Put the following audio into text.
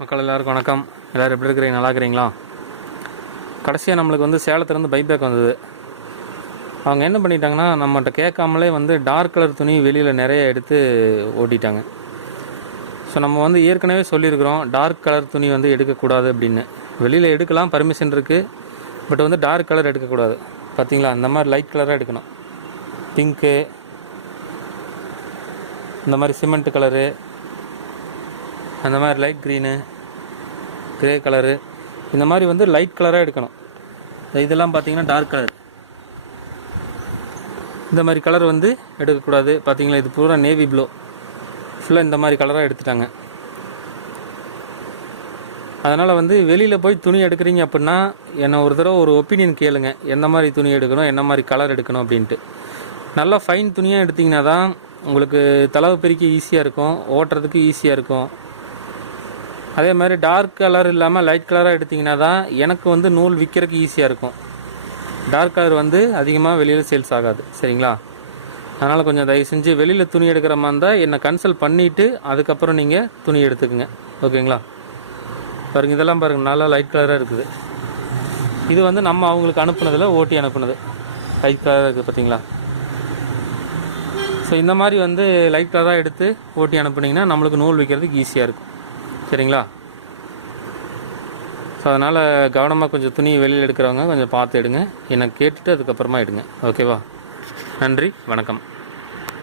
மக்கள் எல்லாருக்கும் வணக்கம். எல்லோரும் எப்படி இருக்கிறீங்க? நல்லா இருக்கிறீங்களா? கடைசியாக நம்மளுக்கு வந்து சேலத்துலேருந்து பைபேக் வந்தது. அவங்க என்ன பண்ணிட்டாங்கன்னா நம்மகிட்ட கேட்காமலே வந்து டார்க் கலர் துணி வெளியில் நிறைய எடுத்து ஓட்டிட்டாங்க. ஸோ நம்ம வந்து ஏற்கனவே சொல்லியிருக்கிறோம் டார்க் கலர் துணி வந்து எடுக்கக்கூடாது அப்படின்னு. வெளியில் எடுக்கலாம் பர்மிஷன் இருக்குது பட் வந்து டார்க் கலர் எடுக்கக்கூடாது. பார்த்தீங்களா அந்த மாதிரி லைட் கலராக எடுக்கணும். பிங்க்கு இந்த மாதிரி சிமெண்ட் கலரு அந்த மாதிரி லைட் க்ரீனு கிரே கலரு இந்த மாதிரி வந்து லைட் கலராக எடுக்கணும். இதெல்லாம் பார்த்தீங்கன்னா டார்க் கலர் இந்த மாதிரி கலர் வந்து எடுக்கக்கூடாது. பார்த்தீங்களா? இது பூரா நேவி ப்ளூ ஃபுல்லாக இந்த மாதிரி கலராக எடுத்துட்டாங்க. அதனால் வந்து வெளியில் போய் துணி எடுக்கிறீங்க அப்படின்னா என்னை ஒரு தடவை ஒரு ஒப்பீனியன் கேளுங்க. எந்த மாதிரி துணி எடுக்கணும்? என்ன மாதிரி கலர் எடுக்கணும்? அப்படின்ட்டு. நல்லா ஃபைன் துணியாக எடுத்திங்கன்னா தான் உங்களுக்கு தளவு பெருக்கி ஈஸியாக இருக்கும். ஓட்டுறதுக்கு ஈஸியாக இருக்கும். அதே மாதிரி டார்க் கலர் இல்லாமல் லைட் கலராக எடுத்திங்கன்னா தான் எனக்கு வந்து நூல் விற்கிறதுக்கு ஈஸியாக இருக்கும். டார்க் கலர் வந்து அதிகமாக வெளியில் சேல்ஸ் ஆகாது. சரிங்களா? அதனால் கொஞ்சம் தயவு செஞ்சு வெளியில் துணி எடுக்கிற மாதிரி இருந்தால் என்னை கன்சல்ட் பண்ணிவிட்டு அதுக்கப்புறம் நீங்கள் துணி எடுத்துக்கங்க. ஓகேங்களா? பாருங்க இதெல்லாம் பாருங்கள் நல்லா லைட் கலராக இருக்குது. இது வந்து நம்ம அவங்களுக்கு அனுப்புனதில் ஓட்டி அனுப்புனது. லைட் கலராக இருக்குது பார்த்தீங்களா ஸோ இந்த மாதிரி வந்து லைட் கலராக எடுத்து ஓட்டி அனுப்புனீங்கன்னா நம்மளுக்கு நூல் விற்கிறதுக்கு ஈஸியாக இருக்கும். சரிங்களா? ஸோ அதனால் கவனமாக கொஞ்சம் துணி வெளியில் எடுக்கிறவங்க கொஞ்சம் பார்த்து எடுங்க. என்னை கேட்டுட்டு அதுக்கப்புறமா எடுங்க. ஓகேவா நன்றி வணக்கம்.